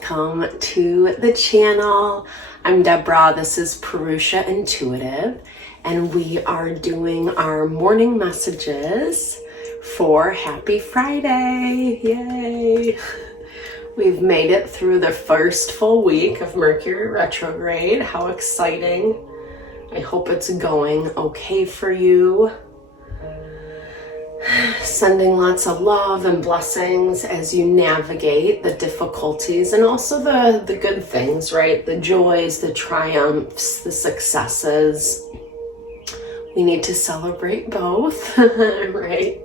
welcome to the channel. I'm Deborah, this is Purusha Intuitive, and we are doing our morning messages for Happy Friday. Yay! We've made it through the first full week of Mercury retrograde. How exciting. I hope it's going okay for you. Sending lots of love and blessings as you navigate the difficulties and also the good things, right? The joys, the triumphs, the successes. We need to celebrate both, right?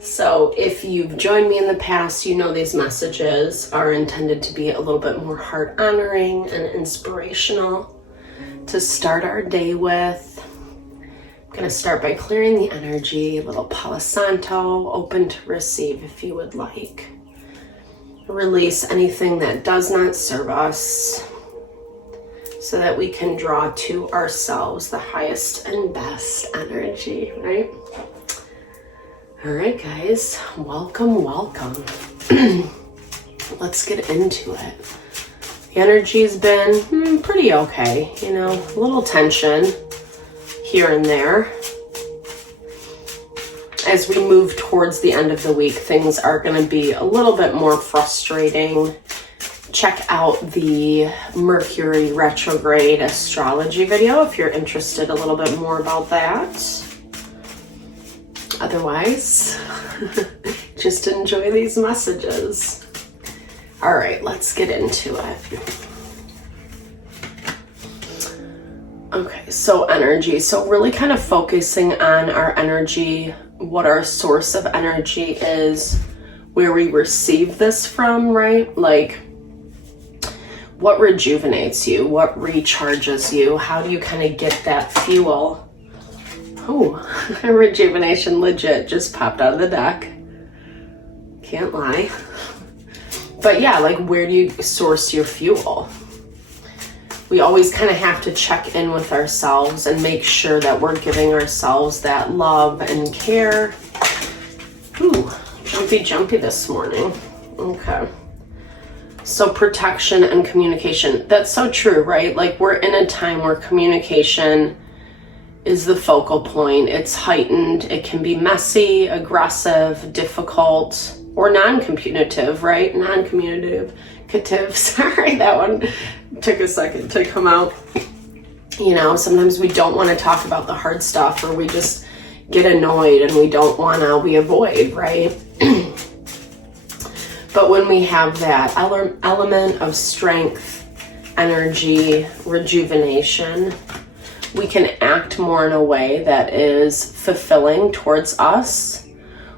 So if you've joined me in the past, you know these messages are intended to be a little bit more heart honoring and inspirational to start our day with. I'm going to start by clearing the energy, a little Palo Santo, open to receive if you would like. Release anything that does not serve us so that we can draw to ourselves the highest and best energy, right? All right, guys, welcome. Let's get into it. The energy's been pretty okay, you know, a little tension here and there. As we move towards the end of the week, things are going to be a little bit more frustrating. Check out the Mercury retrograde astrology video if you're interested a little bit more about that. Otherwise, just enjoy these messages. All right, let's get into it. Okay, so energy. So really kind of focusing on our energy, what our source of energy is, where we receive this from, right? Like, what rejuvenates you? What recharges you? How do you kind of get that fuel? Oh, rejuvenation legit just popped out of the deck. Can't lie. But yeah, like, where do you source your fuel? We always kind of have to check in with ourselves and make sure that we're giving ourselves that love and care. Ooh, jumpy this morning. Okay. So protection and communication. That's so true, right? Like, we're in a time where communication is the focal point. It's heightened. It can be messy, aggressive, difficult, or non-communicative, right? Non-communicative. Sorry, that one took a second to come out. You know, sometimes we don't want to talk about the hard stuff, or we just get annoyed and we don't want to, we avoid, right? But when we have that element of strength, energy, rejuvenation, we can act more in a way that is fulfilling towards us.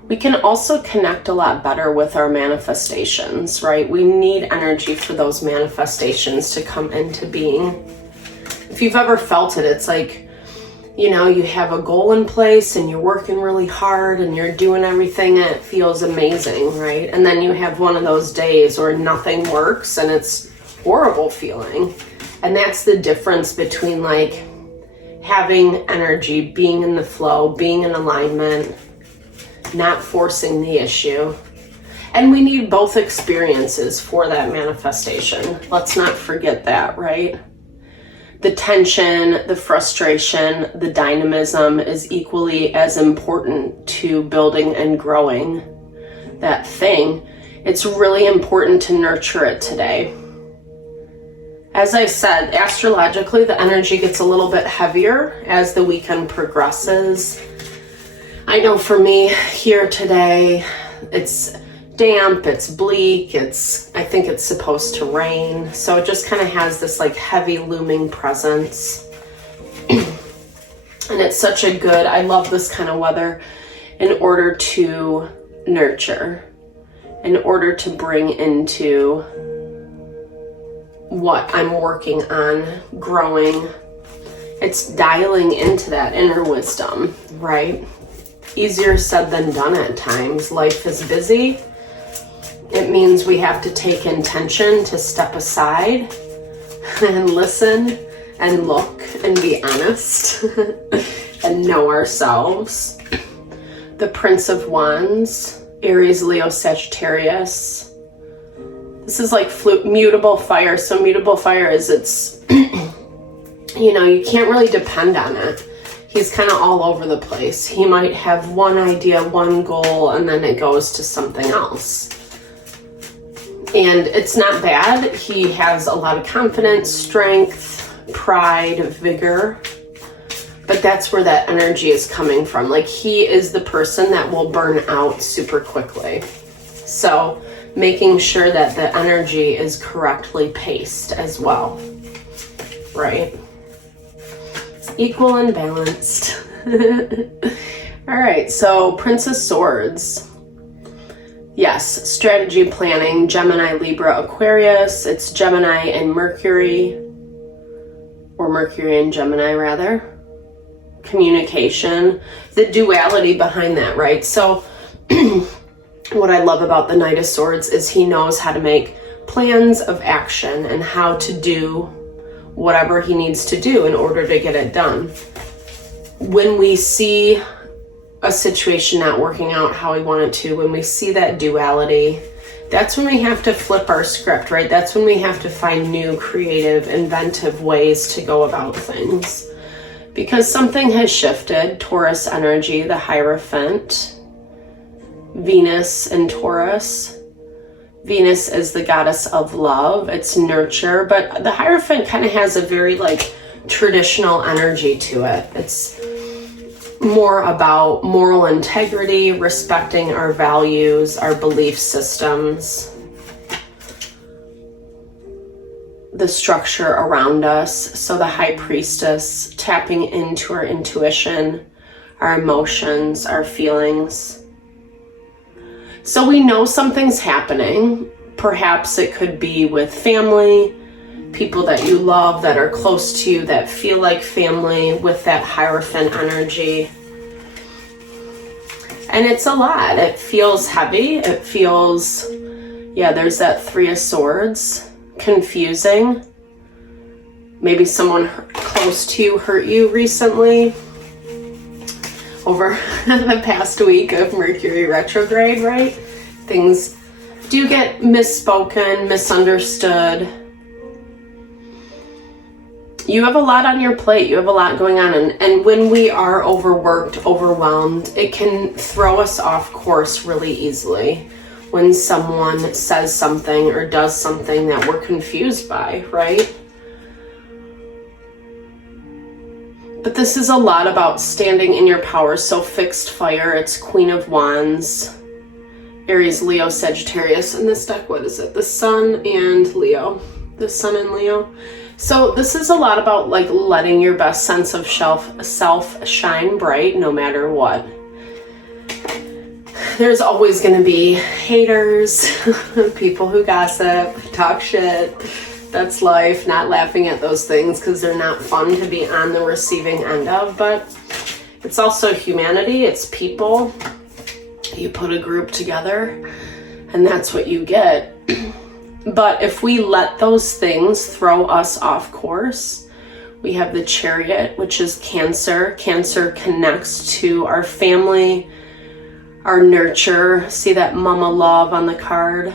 We can also connect a lot better with our manifestations, right? We need energy for those manifestations to come into being. If you've ever felt it, it's like, you know, you have a goal in place and you're working really hard and you're doing everything and it feels amazing, right? And then you have one of those days where nothing works and it's horrible feeling. And that's the difference between like having energy, being in the flow, being in alignment, not forcing the issue. And we need both experiences for that manifestation. Let's not forget that, right? The tension, the frustration, the dynamism is equally as important to building and growing that thing. It's really important to nurture it today. As I said, astrologically, the energy gets a little bit heavier as the weekend progresses. I know for me here today, it's damp, it's bleak, I think it's supposed to rain. So it just kind of has this like heavy looming presence. And it's such a good, I love this kind of weather in order to nurture, in order to bring into what I'm working on, growing. It's dialing into that inner wisdom, right? Easier said than done at times. Life is busy. It means we have to take intention to step aside and listen and look and be honest and know ourselves. The Prince of Wands, Aries, Leo, Sagittarius, This is like mutable fire. So mutable fire is it's, you know, you can't really depend on it. He's kind of all over the place. He might have one idea, one goal, and then it goes to something else. And it's not bad. He has a lot of confidence, strength, pride, vigor. But that's where that energy is coming from. Like, he is the person that will burn out super quickly. So making sure that the energy is correctly paced as well, right? Equal and balanced. All right, so Princess of Swords. Yes, strategy planning, Gemini, Libra, Aquarius. It's Gemini and Mercury, or Mercury and Gemini rather. Communication, the duality behind that, right? So what I love about the Knight of Swords is he knows how to make plans of action and how to do whatever he needs to do in order to get it done. When we see a situation not working out how we want it to, when we see that duality, that's when we have to flip our script, right? That's when we have to find new, creative, inventive ways to go about things. Because something has shifted. Taurus energy, the Hierophant, Venus and Taurus. Venus is the goddess of love. It's nurture, but the Hierophant kind of has a very like traditional energy to it. It's more about moral integrity, respecting our values, our belief systems, the structure around us. So the High Priestess, tapping into our intuition, our emotions, our feelings. So we know something's happening. Perhaps it could be with family, people that you love, that are close to you, that feel like family, with that Hierophant energy. And it's a lot. It feels heavy. It feels, yeah, there's that Three of Swords, confusing. Maybe someone close to you hurt you recently over the past week of Mercury retrograde, right? Things do get misspoken, misunderstood. You have a lot on your plate. You have a lot going on. And when we are overworked, overwhelmed, it can throw us off course really easily when someone says something or does something that we're confused by, right? But this is a lot about standing in your power. So fixed fire, it's Queen of Wands, Aries, Leo, Sagittarius. In this deck, what is it? The Sun and Leo. The Sun and Leo. So this is a lot about like letting your best sense of self shine bright no matter what. There's always going to be haters, people who gossip, talk shit. That's life. Not laughing at those things because they're not fun to be on the receiving end of, but it's also humanity. It's people. You put a group together and that's what you get. But if we let those things throw us off course, we have the Chariot, which is Cancer. Cancer connects to our family, our nurture. See that mama love on the card?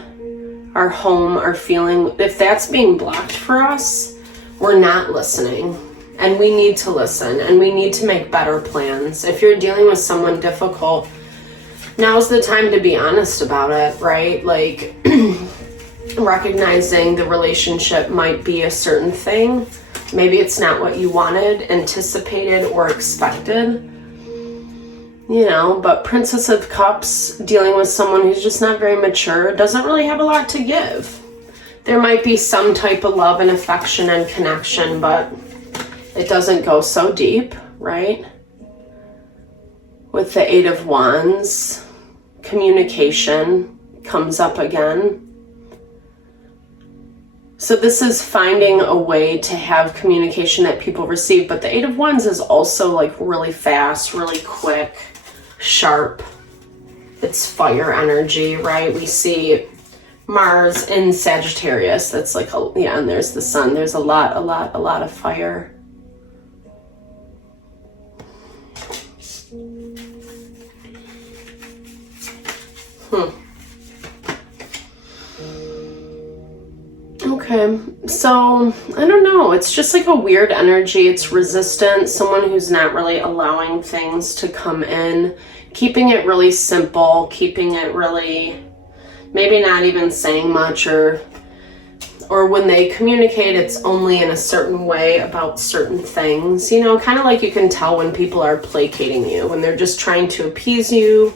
Our home, our feeling. If that's being blocked for us, we're not listening. And we need to listen, and we need to make better plans. If you're dealing with someone difficult, now's the time to be honest about it, right? Like recognizing the relationship might be a certain thing. Maybe it's not what you wanted, anticipated, or expected. You know, but Princess of Cups, dealing with someone who's just not very mature, doesn't really have a lot to give. There might be some type of love and affection and connection, but it doesn't go so deep, right? With the Eight of Wands, communication comes up again. So this is finding a way to have communication that people receive, but the Eight of Wands is also like really fast, really quick, sharp. It's fire energy, right? We see Mars in Sagittarius. That's like, yeah, and there's the Sun. There's a lot of fire. Okay, so I don't know. It's just like a weird energy. It's resistant, someone who's not really allowing things to come in, keeping it really simple, keeping it really, maybe not even saying much, or when they communicate, it's only in a certain way about certain things. You know, kind of like you can tell when people are placating you, when they're just trying to appease you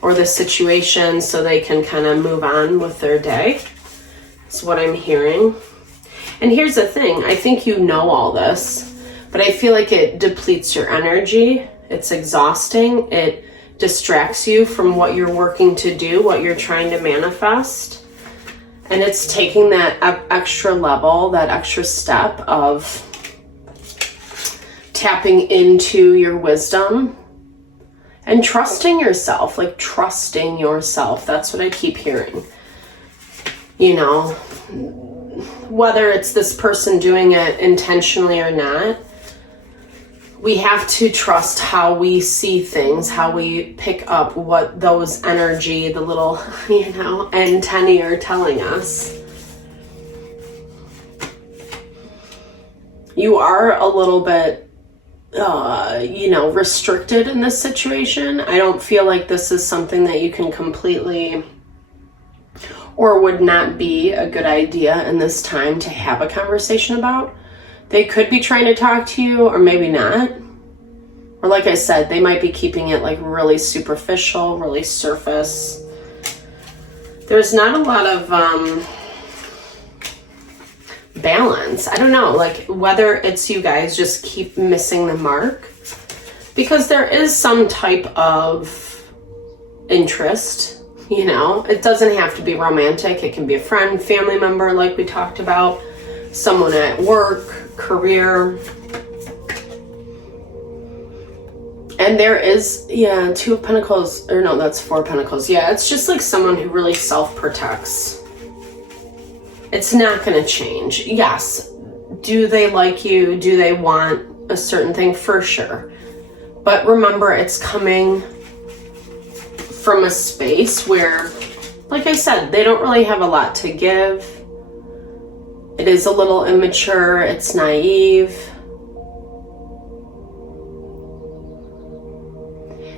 or the situation so they can kind of move on with their day. That's what I'm hearing. And here's the thing. I think you know all this, but I feel like it depletes your energy. It's exhausting. It distracts you from what you're working to do, what you're trying to manifest. And it's taking that extra level, that extra step of tapping into your wisdom and trusting yourself, like trusting yourself. That's what I keep hearing. You know, whether it's this person doing it intentionally or not, we have to trust how we see things, how we pick up what those energy, the little, you know, antennae are telling us. You are a little bit, you know, restricted in this situation. I don't feel like this is something that you can completely, or would not be a good idea in this time to have a conversation about. They could be trying to talk to you, or maybe not. Or like I said, they might be keeping it like really superficial, really surface. There's not a lot of balance. I don't know, like whether it's you guys just keep missing the mark. Because there is some type of interest. You know, it doesn't have to be romantic. It can be a friend, family member, like we talked about, someone at work, career. And there is, yeah, 2 of Pentacles, or no, that's 4 of Pentacles. Yeah, it's just like someone who really self-protects. It's not going to change. Yes, do they like you? Do they want a certain thing? For sure. But remember, it's coming from a space where, like I said, they don't really have a lot to give. It is a little immature, it's naive.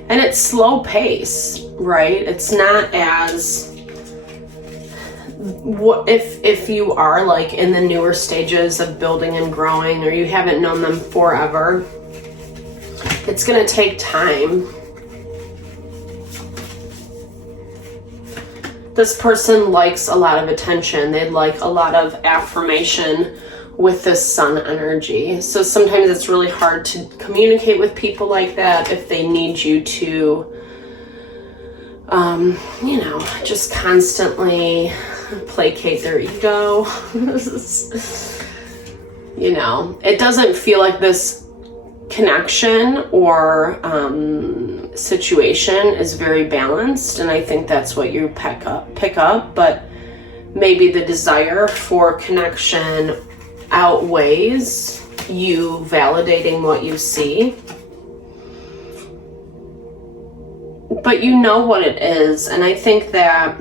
And it's slow pace, right? It's not as, if you are like in the newer stages of building and growing, or you haven't known them forever, it's gonna take time. This person likes a lot of attention. They'd like a lot of affirmation with this sun energy. So sometimes it's really hard to communicate with people like that if they need you to, you know, just constantly placate their ego. You know, it doesn't feel like this connection or situation is very balanced, and I think that's what you pick up, but maybe the desire for connection outweighs you validating what you see. But you know what it is, and I think that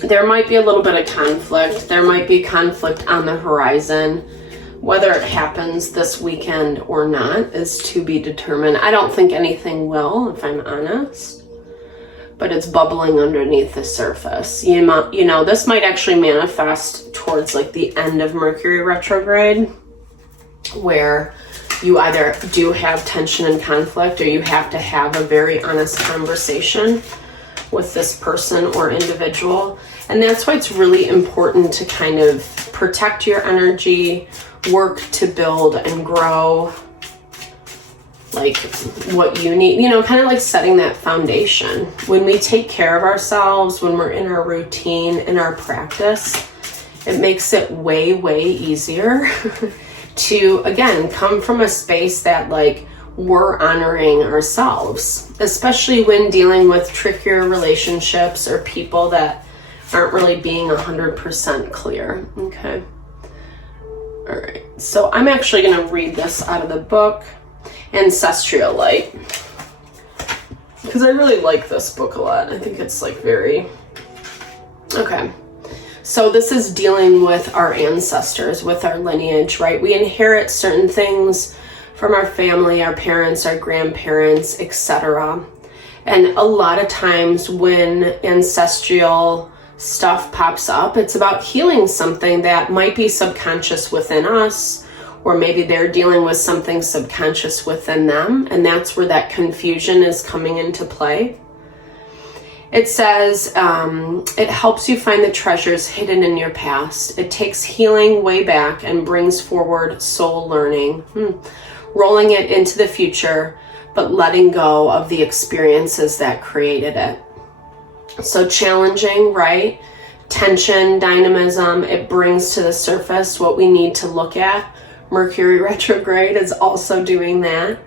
there might be a little bit of conflict. There might be conflict on the horizon. Whether it happens this weekend or not is to be determined. I don't think anything will, if I'm honest. But it's bubbling underneath the surface. You know, this might actually manifest towards like the end of Mercury retrograde, where you either do have tension and conflict, or you have to have a very honest conversation with this person or individual. And that's why it's really important to kind of protect your energy, work to build and grow like what you need, you know, kind of like setting that foundation. When we take care of ourselves, when we're in our routine, in our practice, it makes it way, way easier to, again, come from a space that like we're honoring ourselves, especially when dealing with trickier relationships or people that aren't really being 100% clear. Okay. All right. So I'm actually going to read this out of the book, Ancestral Light, because I really like this book a lot. I think it's like very, okay. So this is dealing with our ancestors, with our lineage, right? We inherit certain things from our family, our parents, our grandparents, etc. And a lot of times when ancestral stuff pops up, it's about healing something that might be subconscious within us, or maybe they're dealing with something subconscious within them, and that's where that confusion is coming into play. It says it helps you find the treasures hidden in your past. It takes healing way back and brings forward soul learning, rolling it into the future, but letting go of the experiences that created it. So challenging, right? Tension, dynamism, it brings to the surface what we need to look at. Mercury retrograde is also doing that.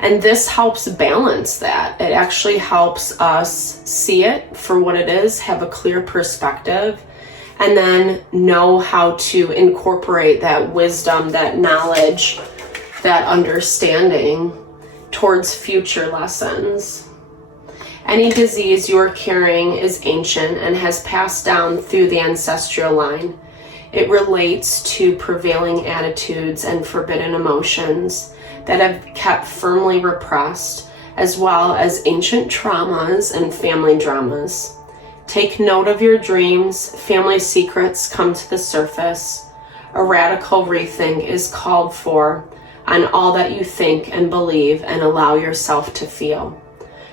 And this helps balance that. It actually helps us see it for what it is, have a clear perspective, and then know how to incorporate that wisdom, that knowledge, that understanding towards future lessons. Any disease you're carrying is ancient and has passed down through the ancestral line. It relates to prevailing attitudes and forbidden emotions that have kept firmly repressed, as well as ancient traumas and family dramas. Take note of your dreams. Family secrets come to the surface. A radical rethink is called for on all that you think and believe and allow yourself to feel.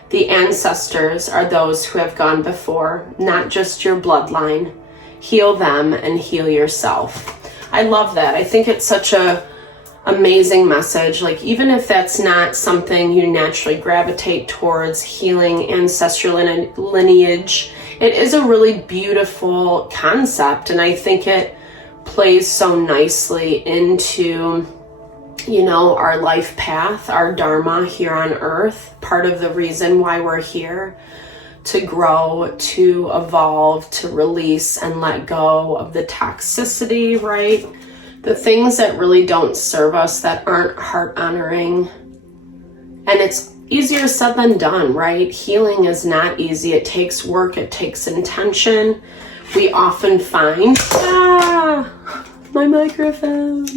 The ancestors are those who have gone before, not just your bloodline. Heal them and heal yourself. I love that. I think it's such a amazing message. Like, even if that's not something you naturally gravitate towards, healing ancestral lineage, it is a really beautiful concept, and I think it plays so nicely into, you know, our life path, our dharma here on earth. Part of the reason why we're here, to grow, to evolve, to release and let go of the toxicity, right? The things that really don't serve us, that aren't heart honoring. And it's easier said than done, right? Healing is not easy. It takes work, it takes intention. We often find, my microphone.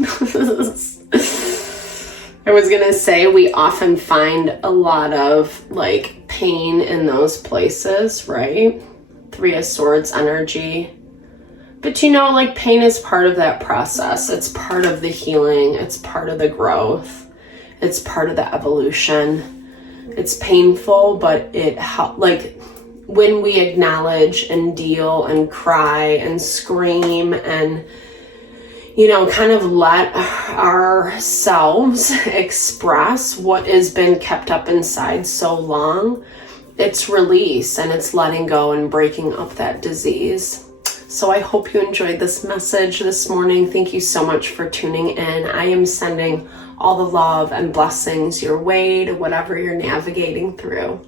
I was gonna say, we often find a lot of like pain in those places, right? Three of Swords energy. But you know, like, pain is part of that process. It's part of the healing. It's part of the growth. It's part of the evolution. It's painful, but it like when we acknowledge and deal and cry and scream and, you know, kind of let ourselves express what has been kept up inside so long, it's release and it's letting go and breaking up that disease. So I hope you enjoyed this message this morning. Thank you so much for tuning in. I am sending all the love and blessings your way to whatever you're navigating through.